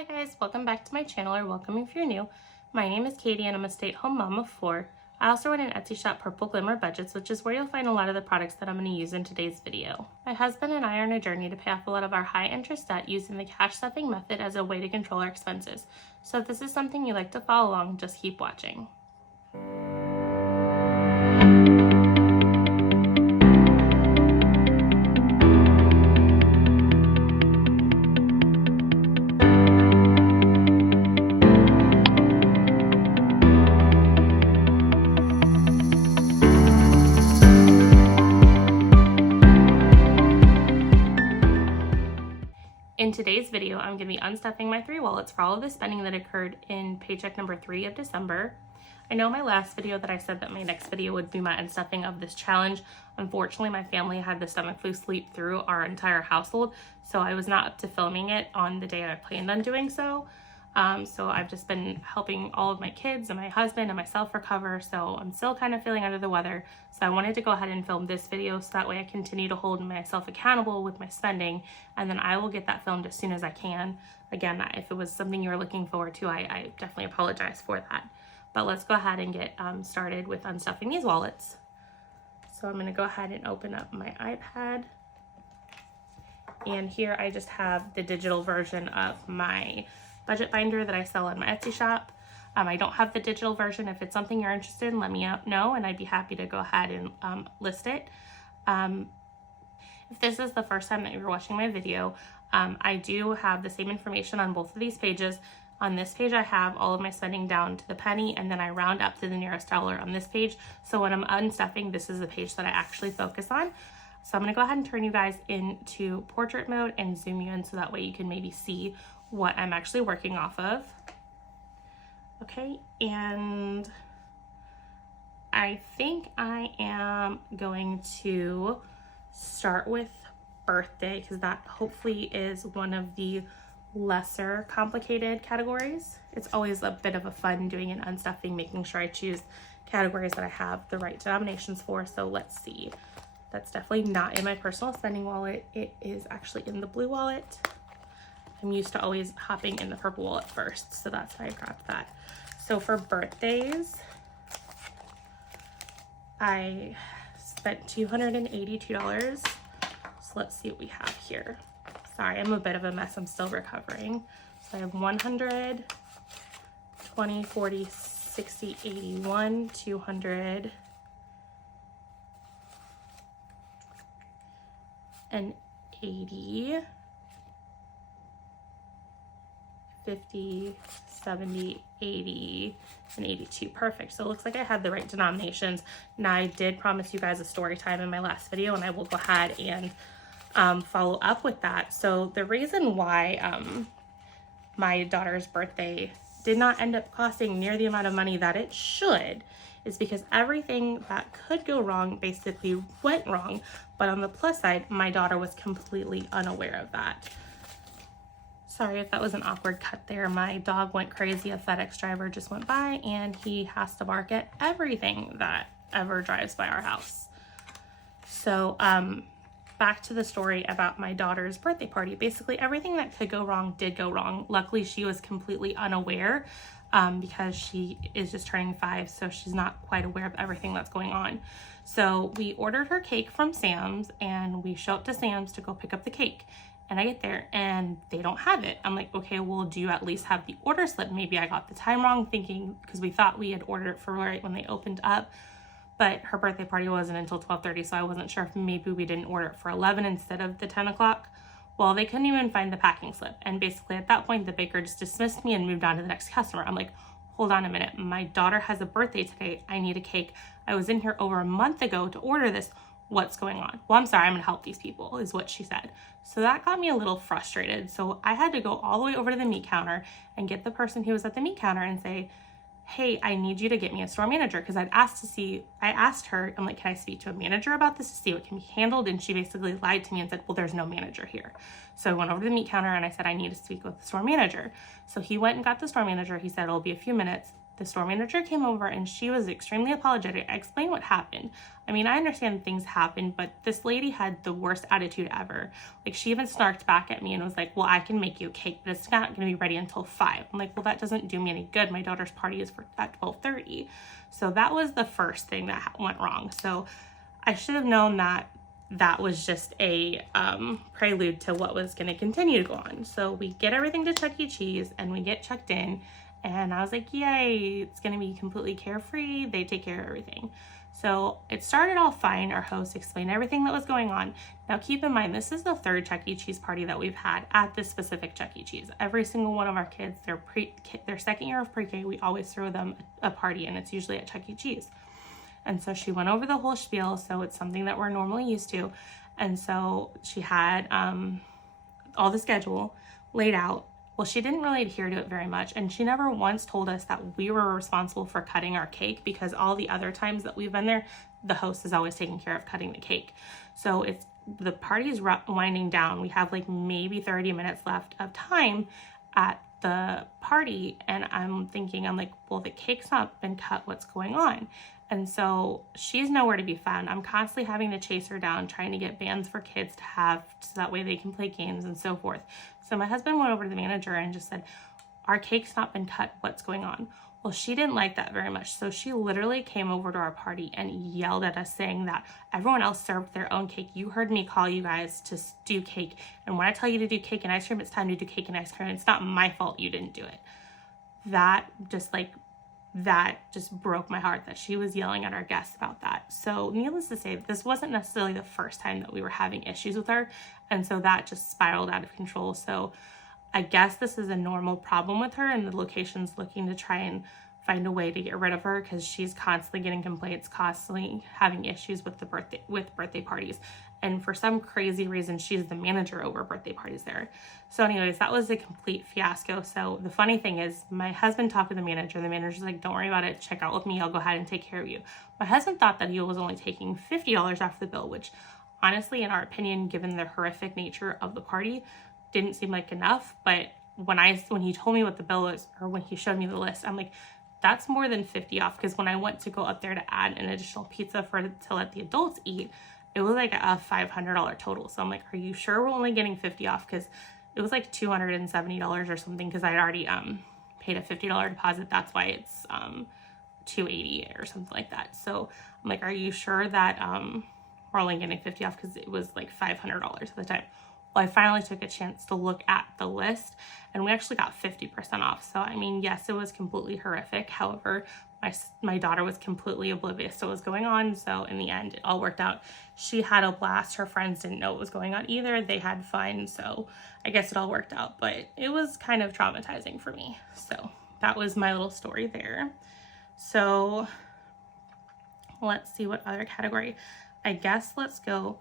Hi guys, welcome back to my channel, or welcome if you're new. My name is Katie and I'm a stay-at-home mom of 4. I also run an Etsy shop, Purple Glimmer Budgets, which is where you'll find a lot of the products that I'm going to use in today's video. My husband and I are on a journey to pay off a lot of our high interest debt using the cash stuffing method as a way to control our expenses. So if this is something you like to follow along, just keep watching. In today's video, I'm going to be unstuffing my 3 wallets for all of the spending that occurred in paycheck number 3 of December. I know in my last video that I said that my next video would be my unstuffing of this challenge. Unfortunately, my family had the stomach flu sweep through our entire household, so I was not up to filming it on the day I planned on doing so. So I've just been helping all of my kids and my husband and myself recover, so I'm still kind of feeling under the weather. So I wanted to go ahead and film this video so that way I continue to hold myself accountable with my spending, and then I will get that filmed as soon as I can. Again, if it was something you were looking forward to, I definitely apologize for that. But let's go ahead and get started with unstuffing these wallets. So I'm going to go ahead and open up my iPad. And here I just have the digital version of my budget binder that I sell on my Etsy shop. I don't have the digital version. If it's something you're interested in, let me know and I'd be happy to go ahead and list it. If this is the first time that you're watching my video, I do have the same information on both of these pages. On this page, I have all of my spending down to the penny, and then I round up to the nearest dollar on this page. So when I'm unstuffing, this is the page that I actually focus on. So I'm going to go ahead and turn you guys into portrait mode and zoom you in so that way you can maybe see what I'm actually working off of. Okay, and I think I am going to start with birthday because that hopefully is one of the lesser complicated categories. It's always a bit of a fun doing an unstuffing, making sure I choose categories that I have the right denominations for. So let's see. That's definitely not in my personal spending wallet. It is actually in the blue wallet. I'm used to always hopping in the purple wallet first, so that's why I grabbed that. So for birthdays, I spent $282. So let's see what we have here. Sorry, I'm a bit of a mess. I'm still recovering. So I have 100, 20, 40, 60, 81, 200, and 80, 50, 70, 80, and 82. Perfect. So it looks like I had the right denominations. Now I did promise you guys a story time in my last video, and I will go ahead and follow up with that. So the reason why my daughter's birthday did not end up costing near the amount of money that it should is because everything that could go wrong basically went wrong. But on the plus side, my daughter was completely unaware of that. Sorry if that was an awkward cut there. My dog went crazy. A FedEx driver just went by and he has to bark at everything that ever drives by our house. So back to the story about my daughter's birthday party. Basically everything that could go wrong did go wrong. Luckily she was completely unaware because she is just turning 5, so she's not quite aware of everything that's going on. So we ordered her cake from Sam's and we show up to Sam's to go pick up the cake. And I get there and they don't have it. I'm like, okay, well, do you at least have the order slip? Maybe I got the time wrong, thinking because we thought we had ordered it for right when they opened up, but her birthday party wasn't until 12:30, so I wasn't sure if maybe we didn't order it for 11 instead of the 10 o'clock. Well, they couldn't even find the packing slip. And basically at that point, the baker just dismissed me and moved on to the next customer. I'm like, hold on a minute. My daughter has a birthday today. I need a cake. I was in here over a month ago to order this. What's going on? Well, I'm sorry, I'm gonna help these people, is what she said. So that got me a little frustrated. So I had to go all the way over to the meat counter and get the person who was at the meat counter and say, hey, I need you to get me a store manager. Because I asked her, I'm like, can I speak to a manager about this to see what can be handled? And she basically lied to me and said, well, there's no manager here. So I went over to the meat counter and I said, I need to speak with the store manager. So he went and got the store manager. He said, it'll be a few minutes. the store manager came over and she was extremely apologetic. I explained what happened. I mean, I understand things happen, but this lady had the worst attitude ever. Like, she even snarked back at me and was like, well, I can make you a cake, but it's not going to be ready until 5. I'm like, well, that doesn't do me any good. My daughter's party is at 12:30. So that was the first thing that went wrong. So I should have known that that was just a prelude to what was going to continue to go on. So we get everything to Chuck E. Cheese and we get checked in, and I was like, yay, it's going to be completely carefree. They take care of everything. So it started off fine. Our host explained everything that was going on. Now keep in mind, this is the 3rd Chuck E. Cheese party that we've had at this specific Chuck E. Cheese. Every single one of our kids, their second year of pre-K, we always throw them a party, and it's usually at Chuck E. Cheese. And so she went over the whole spiel, so it's something that we're normally used to. And so she had all the schedule laid out. Well, she didn't really adhere to it very much, and she never once told us that we were responsible for cutting our cake, because all the other times that we've been there, the host is always taking care of cutting the cake. So the party is winding down. We have like maybe 30 minutes left of time at the party, and I'm like, well, the cake's not been cut. What's going on? And so she's nowhere to be found. I'm constantly having to chase her down, trying to get bands for kids to have, so that way they can play games and so forth. So my husband went over to the manager and just said, our cake's not been cut. What's going on? Well, she didn't like that very much. So she literally came over to our party and yelled at us, saying that everyone else served their own cake. You heard me call you guys to do cake. And when I tell you to do cake and ice cream, it's time to do cake and ice cream. It's not my fault you didn't do it. That just broke my heart, that she was yelling at our guests about that. So needless to say, this wasn't necessarily the first time that we were having issues with her. And so that just spiraled out of control. So I guess this is a normal problem with her, and the location's looking to try and find a way to get rid of her, because she's constantly getting complaints, constantly having issues with birthday parties. And for some crazy reason, she's the manager over birthday parties there. So anyways, that was a complete fiasco. So the funny thing is, my husband talked with the manager. The manager's like, don't worry about it. Check out with me. I'll go ahead and take care of you. My husband thought that he was only taking $50 off the bill, which honestly, in our opinion, given the horrific nature of the party, didn't seem like enough. But when he told me what the bill was, or when he showed me the list, I'm like, that's more than 50 off. Because when I went to go up there to add an additional pizza to let the adults eat, it was like a $500 total. So I'm like, are you sure we're only getting 50 off? Because it was like $270 or something, because I'd already paid a $50 deposit. That's why it's $280 or something like that. So I'm like, are you sure that we're only getting 50 off? Because it was like $500 at the time. Well, I finally took a chance to look at the list, and we actually got 50% off. So I mean, yes, it was completely horrific. However, my daughter was completely oblivious to what was going on. So in the end, it all worked out. She had a blast. Her friends didn't know what was going on either. They had fun. So I guess it all worked out, but it was kind of traumatizing for me. So that was my little story there. So let's see what other category. I guess let's go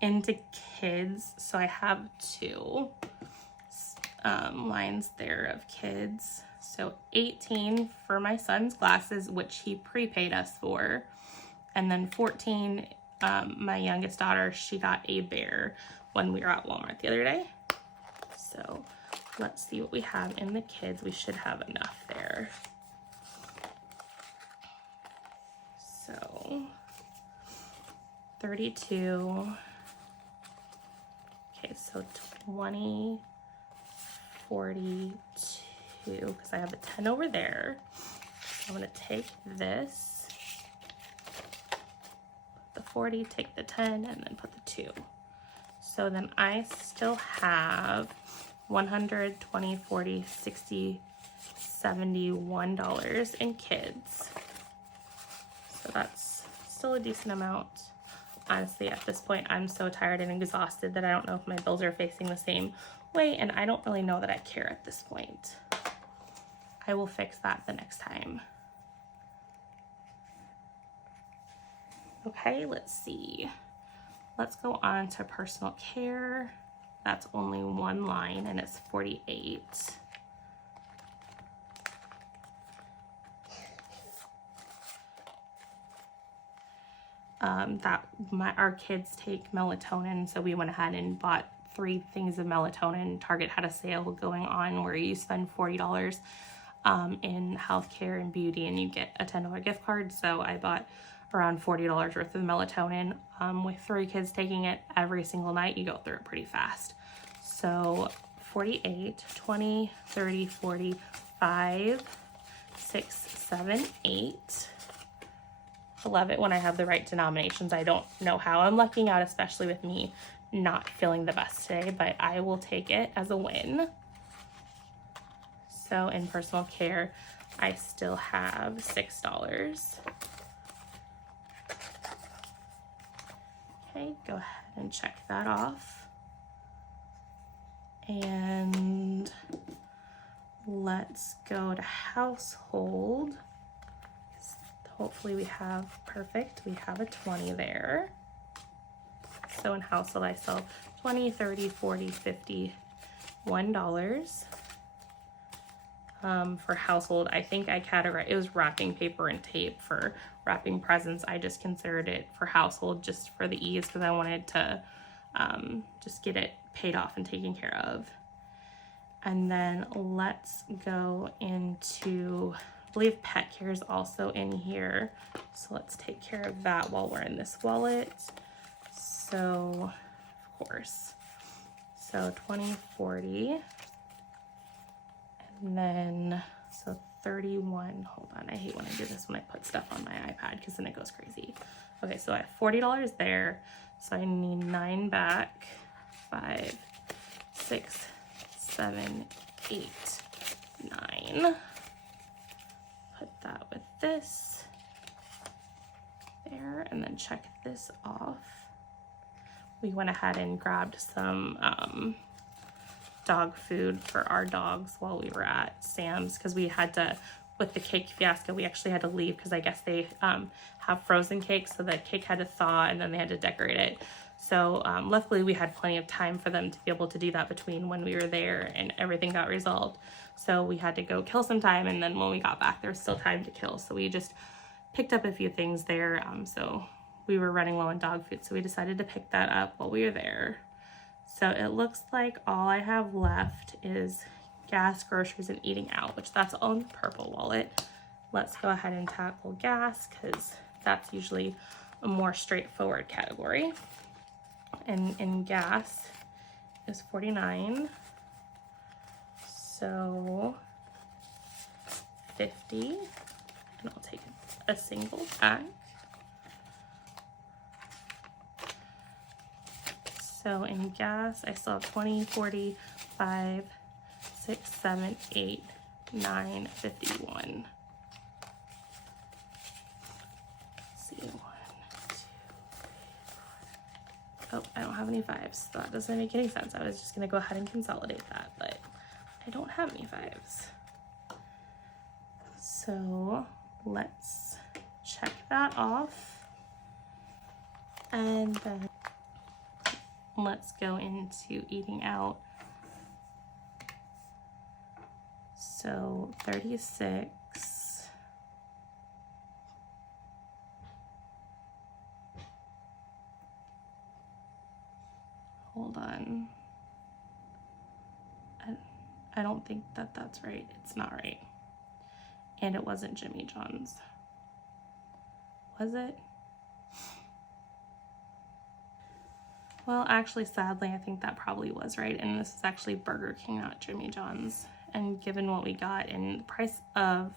into kids. So I have 2 lines there of kids. So 18 for my son's glasses, which he prepaid us for. And then 14, my youngest daughter, she got a bear when we were at Walmart the other day. So let's see what we have in the kids. We should have enough there. So 32. Okay, so 20, 42. Because I have a 10 over there. So I'm going to take this, put the 40, take the 10, and then put the 2. So then I still have $100, $20, $40, $60, $71 in kids. So that's still a decent amount. Honestly, at this point, I'm so tired and exhausted that I don't know if my bills are facing the same way, and I don't really know that I care at this point. I will fix that the next time. Okay, let's see. Let's go on to personal care. That's only 1 line, and it's 48. Our kids take melatonin, so we went ahead and bought 3 things of melatonin. Target had a sale going on where you spend $40 in healthcare and beauty, and you get a $10 gift card. So I bought around $40 worth of melatonin. With 3 kids taking it every single night, you go through it pretty fast. So 48, 20, 30, 40, 5, 6, 7, 8. I love it when I have the right denominations. I don't know how I'm lucking out, especially with me not feeling the best today, but I will take it as a win. So in personal care, I still have $6. Okay, go ahead and check that off. And let's go to household. Hopefully we have, perfect, we have a 20 there. So in household, I sell 20, 30, 40, 50, $1. For household, I think I categorized, it was wrapping paper and tape for wrapping presents. I just considered it for household just for the ease, because I wanted to just get it paid off and taken care of. And then let's go into, I believe pet care is also in here. So let's take care of that while we're in this wallet. So, of course, so 20, 40, and then, so 31, hold on, I hate when I do this when I put stuff on my iPad because then it goes crazy. Okay, so I have $40 there, so I need 9 back, 5, 6, 7, 8, 9. Put that with this there, and then check this off. We went ahead and grabbed some dog food for our dogs while we were at Sam's, because we had to, with the cake fiasco, we actually had to leave because I guess they have frozen cakes, so the cake had to thaw and then they had to decorate it. So luckily we had plenty of time for them to be able to do that between when we were there and everything got resolved. So we had to go kill some time, and then when we got back there was still time to kill, so we just picked up a few things there. So we were running low on dog food, so we decided to pick that up while we were there. So it looks like all I have left is gas, groceries, and eating out, which that's on the purple wallet. Let's go ahead and tackle gas, because that's usually a more straightforward category. And in gas is 49. So 50, and I'll take a single pack. So in gas, I still have 20, 40, 5, 6, 7, 8, 9, 51. Let's see, 1, 2, 3, 4. Oh, I don't have any 5s, so that doesn't make any sense. I was just gonna go ahead and consolidate that, but I don't have any 5s. So let's check that off. And then let's go into eating out. So 36. Hold on. I don't think that that's right. It's not right. And it wasn't Jimmy John's. Was it? Well, actually, sadly, I think that probably was right. And this is actually Burger King, not Jimmy John's. And given what we got and the price of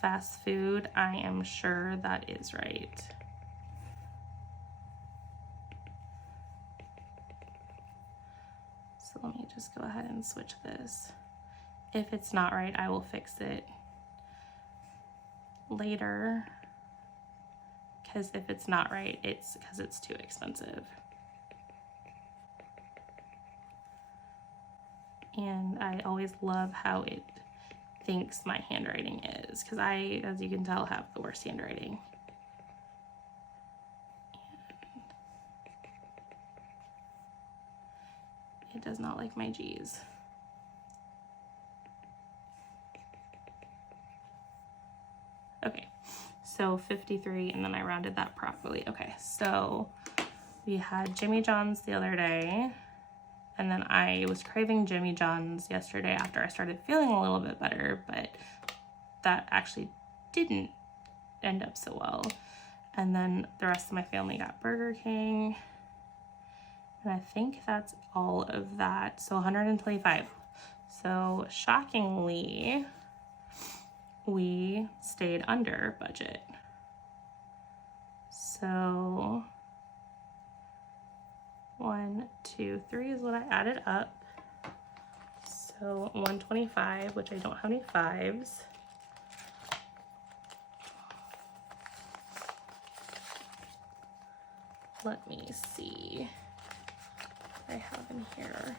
fast food, I am sure that is right. So let me just go ahead and switch this. If it's not right, I will fix it later. Because if it's not right, it's because it's too expensive. And I always love how it thinks my handwriting is, because I, as you can tell, have the worst handwriting. And it does not like my G's. Okay, so 53, and then I rounded that properly. Okay, so we had Jimmy John's the other day, And then I was craving Jimmy John's yesterday after I started feeling a little bit better, but that actually didn't end up so well. And then the rest of my family got Burger King. And I think that's all of that. So 125. So shockingly, we stayed under budget. So 1, 2, 3 is what I added up. So 125, which I don't have any 5s. Let me see what I have in here.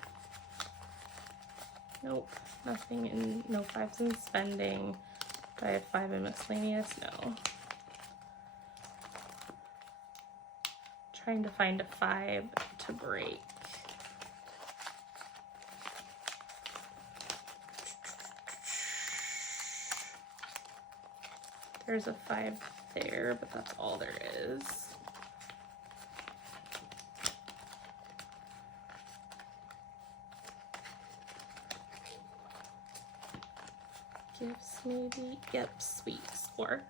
Nope, nothing in, no 5s in spending. Do I have 5 in miscellaneous? No. Trying to find a 5 to break. There's a 5 there, but that's all there is. Gifts maybe, yep, sweets, or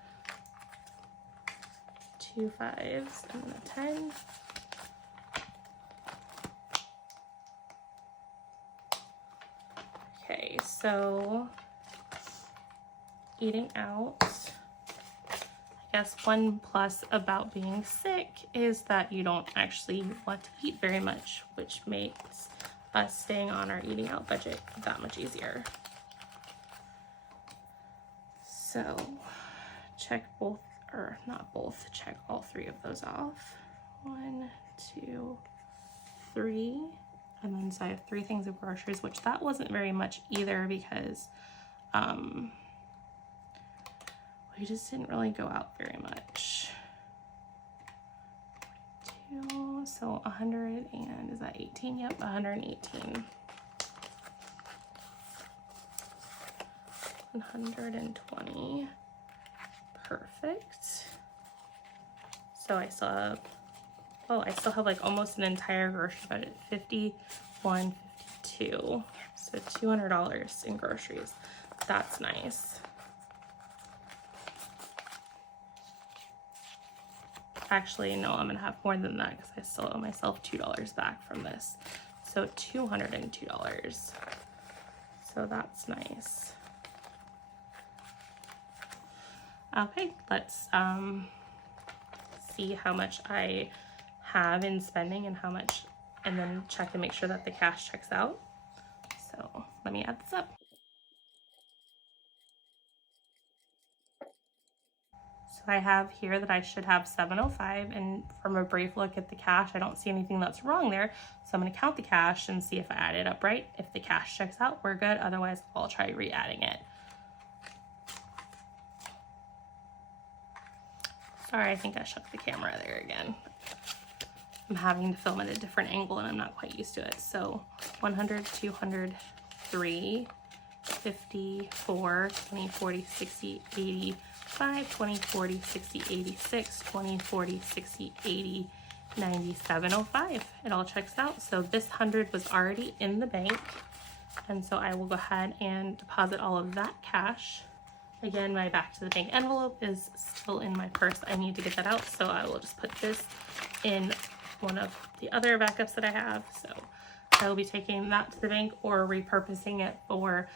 2 5s and then a 10. Okay, so eating out, I guess one plus about being sick is that you don't actually want to eat very much, which makes us staying on our eating out budget that much easier. So check both, or not both, check all 3 of those off. 1, 2, 3. And then so I have 3 things of groceries, which that wasn't very much either because we just didn't really go out very much. 2, so 100 and is that 18? Yep, 118. 120. Perfect. So I still have, oh, I still have like almost an entire grocery budget. 51, 52. So $200 in groceries. That's nice. Actually, no, I'm gonna have more than that because I still owe myself $2 back from this. So $202. So that's nice. Okay, let's see how much I have in spending and how much, and then check and make sure that the cash checks out. So let me add this up. So I have here that I should have 705, and from a brief look at the cash, I don't see anything that's wrong there. So I'm gonna count the cash and see if I add it up right. If the cash checks out, we're good. Otherwise, I'll try re-adding it. Sorry, I think I shook the camera there again. I'm having to film at a different angle and I'm not quite used to it. So 100, 200, 3, 50, 4, 20, 40, 60, 80, 5, 20, 40, 60, 86, 20, 40, 60, 80, 90, 705. It all checks out. So this 100 was already in the bank. And so I will go ahead and deposit all of that cash. Again, my back to the bank envelope is still in my purse. I need to get that out. So I will just put this in one of the other backups that I have. So I will be taking that to the bank or repurposing it for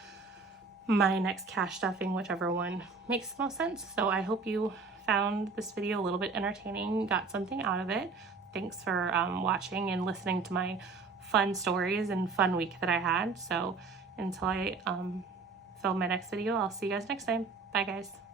my next cash stuffing, whichever one makes the most sense. So I hope you found this video a little bit entertaining, got something out of it. Thanks for watching and listening to my fun stories and fun week that I had. So until I film my next video, I'll see you guys next time. Bye guys.